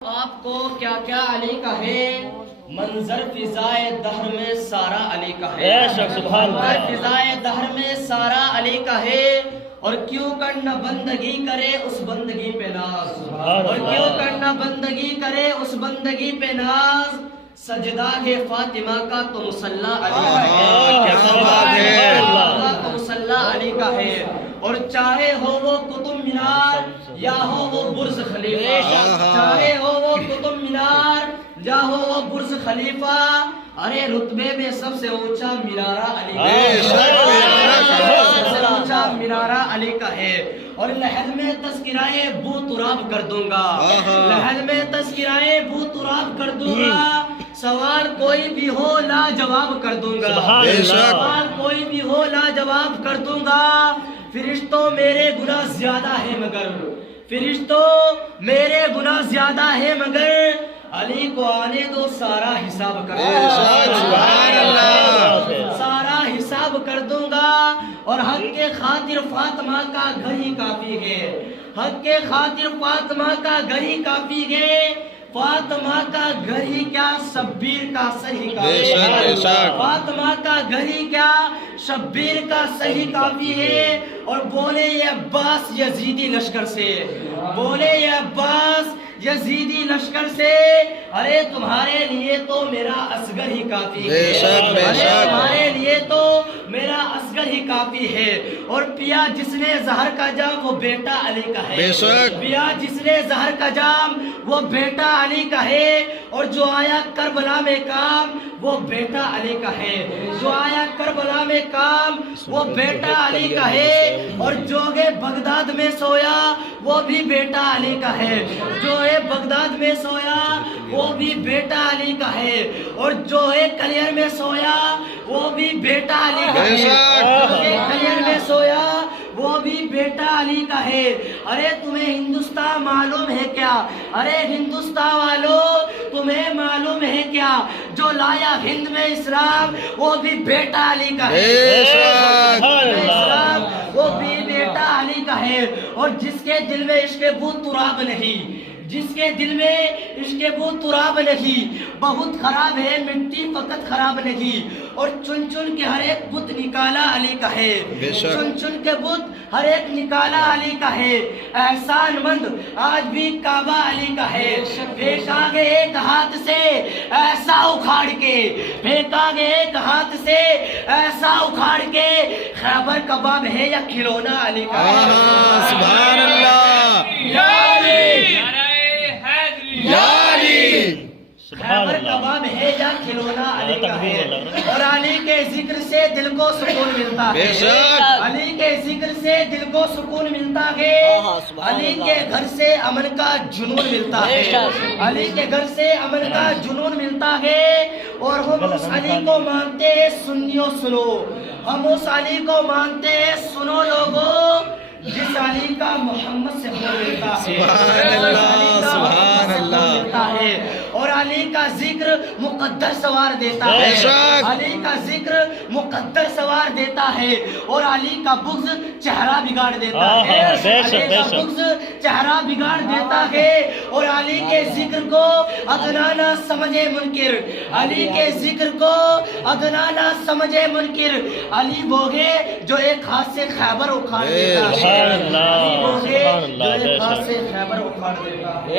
آپ کو کیا کیا علی کا ہے؟ منظر فضائے دہر میں سارا علی کا ہے، منظر فضائے دہر میں سارا علی کا ہے، اور کیوں کرنا بندگی کرے اس بندگی پہ ناز، اور کیوں کرنا بندگی کرے اس بندگی پہ ناز، سجدہ ہے فاطمہ کا تو مصلی علی کا ہے، تو مصلی علی کا ہے، اور چاہے ہو وہ قطب مینار یا ہو وہ برج خلیفہ، چاہے ہو وہ قطب مینار یا ہو وہ برج خلیفہ، ارے رتبے میں سب سے اونچا مینارہ علی کا ہے، سب سے اونچا مینارہ علی کا ہے، اور لحد میں تذکرائے بو تراب کر دوں گا، لحد میں تذکرائے بو تراب کر دوں گا، سوال کوئی بھی ہو لا جواب کر دوں گا، سوال کوئی بھی ہو لا جواب کر دوں گا، فرشتوں میرے گناہ زیادہ ہے مگر، فرشتوں میرے گناہ زیادہ ہے مگر، علی کو آنے دو سارا حساب کر دوں گا، سارا حساب کر دوں گا، اور حق کے خاطر فاطمہ کا گھر ہی کافی ہے، حق کے خاطر فاطمہ کا گھر ہی کافی ہے، فاطمہ کا گھر ہی کیا شبیر کا سر ہی کافی ہے، فاطمہ کا گھر ہی کیا شبیر کا سر ہی کافی ہے، اور بولے یہ عباس یزیدی لشکر سے، بولے یہ عباس یزیدی لشکر سے، ارے تمہارے لیے تو میرا اصغر ہی کافی ہے، ارے تمہارے لیے تو میرا اصغر ہی کافی ہے، اور پیا جس نے زہر کا جام وہ بیٹا علی کا ہے، پیا جس نے زہر کا جام وہ بیٹا علی کا ہے، اور جو آیا کربلا میں کام وہ بیٹا علی کا ہے، جو آیا کربلا میں کام وہ بیٹا علی کا ہے، اور جو ہے بغداد میں سویا وہ بھی بیٹا علی کا ہے، جو ہے بغداد میں سویا وہ بھی بیٹا علی کا ہے، اور جو ہے کلیر میں سویا وہ بھی بیٹا علی کا ہے، جو ہے کلیر میں سویا وہ بھی بیٹا علی کا ہے، ارے تمہیں ہندوستان معلوم ہے کیا، ارے ہندوستان والوں تمہیں معلوم ہے کیا، جو لایا ہند میں اسلام وہ بھی بیٹا علی کا ہے، اسلام وہ بھی بیٹا علی کا ہے، اور جس کے دل میں عشق بو تراب نہیں، جس کے دل میں عشق بو تراب نہیں، بہت خراب ہے مٹی فقط خراب نہیں، اور چن چن کے ہر ایک بت نکالا علی کا ہے، چن چن کے بت ہر ایک نکالا علی کا ہے، احسان مند آج بھی کعبہ علی کا ہے، پھینکا گے ایک ہاتھ سے ایسا اکھاڑ کے، پھینکا گے ایک ہاتھ سے ایسا اکھاڑ کے، خیبر کباب ہے یا کھلونا علی کا ہے، سبحان اللہ، یا علی، خیبر کباب ہے یا کھلونا علی کا ہے، اور علی کے ذکر سے دل کو سکون ملتا ہے، علی کے ذکر سے دل کو سکون ملتا ہے، علی کے گھر سے امن کا جنون ملتا ہے، علی کے گھر سے امن کا جنون ملتا ہے، اور ہم اس علی کو مانتے ہیں سنیو سنو، ہم اس علی کو مانتے ہیں سنو لوگوں، جس علی کا محمد سے خون ملتا ہے، سبحان اللہ، اور علی کا ذکر مقدر سوار دیتا ہے، علی کا ذکر مقدر سوار دیتا ہے، اور علی کا بغض چہرہ بگاڑ دیتا ہے، علی کا بغض چہرہ بگاڑ دیتا ہے، اور علی کے ذکر کو ادنا نہ سمجھے منکر، علی کے ذکر کو ادنا نہ سمجھے منکر، علی وہ ہے جو ایک ہاتھ سے خیبر اکھاڑ دیتا ہے، علی وہ ہے جو ایک ہاتھ سے خیبر اکھاڑ دیتا ہے۔